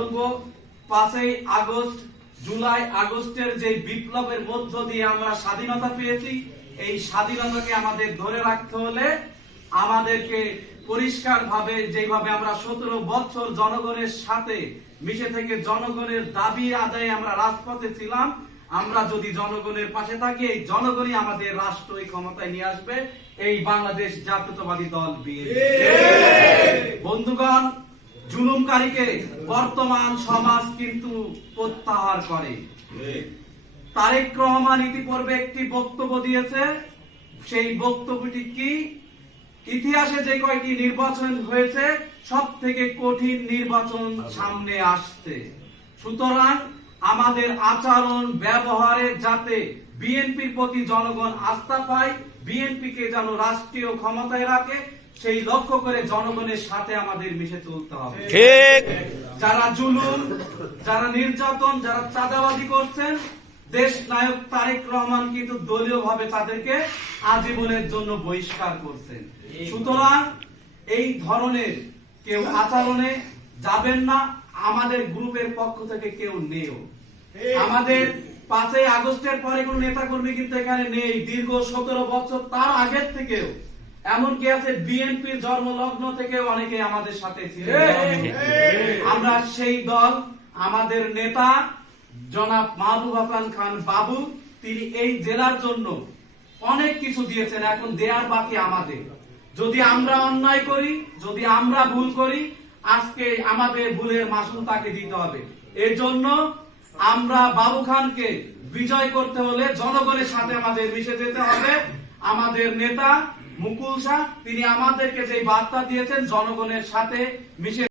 বলবো 5ই আগস্ট, জুলাই আগস্টের যে বিপ্লবের মধ্য দিয়ে আমরা স্বাধীনতা পেয়েছি, এই স্বাধীনতাকে আমাদের ধরে রাখতে হলে আমাদেরকে পরিষ্কার ভাবে, যেভাবে আমরা 17 বছর জনগণের সাথে মিশে থেকে জনগণের দাবি আদায়ে আমরা রাজপথে ছিলাম, আমরা যদি জনগণের পাশে থাকি, এই জনগণই আমাদের রাষ্ট্র ক্ষমতায় নিয়ে আসবে, এই বাংলাদেশ জাতীয়তাবাদী দল বিএনপি। বন্ধুগণ, জুলুমকারীকে বর্তমান সমাজ কিন্তু প্রত্যাহার করে। তারেক রহমান ইতিপূর্বে একটি বক্তব্য দিয়েছে, সেই বক্তব্যটি কি? ইতিহাসে যে কয়টি নির্বাচন হয়েছে সব থেকে কঠিন নির্বাচন সামনে আসছে, সুতরাং আমাদের আচরণ ব্যবহারে যাতে বিএনপির প্রতি জনগণ আস্থা পায়, বিএনপিকে যেন রাষ্ট্রীয় ক্ষমতায় রাখে, সেই লক্ষ্য করে জনগণের সাথে আমাদের মিশে চলতে হবে। যারা জুলুম, যারা নির্যাতন, যারা চাঁদাবাজি করছেন, দেশ নায়ক তারেক রহমান কিন্তু দলীয় ভাবে তাদেরকে আজীবনের জন্য বহিষ্কার করছেন। সুতরাং এই ধরনের কেউ আচরণে যাবেন না, আমাদের গ্রুপের পক্ষ থেকে কেউ নেই। আমাদের 5ই আগস্টের পরে কোন নেতা কর্মী কিন্তু এখানে নেই, দীর্ঘ 17 বছর তার আগের থেকেও, এমনকি আছে বিএনপির জন্মলগ্ন থেকে অনেকে আমাদের সাথে ছিলেন। আমরা সেই দল, আমাদের নেতা জনাব মাহবুব হাসান খান বাবু, তিনি এই জেলার জন্য অনেক কিছু দিয়েছেন, এখন দেয়ার বাকি আমাদের। যদি আমরা অন্যায় করি, যদি আমরা ভুল করি, আজকে আমাদের ভুলের মাসুল তাকে দিতে হবে। এর জন্য আমরা বাবু খানকে বিজয় করতে হলে জনগণের সাথে আমাদের মিশে যেতে হবে। আমাদের নেতা মুকুল শাহ, তিনি আমাদেরকে যে বার্তা দিয়েছেন, জনগণের সাথে মিশে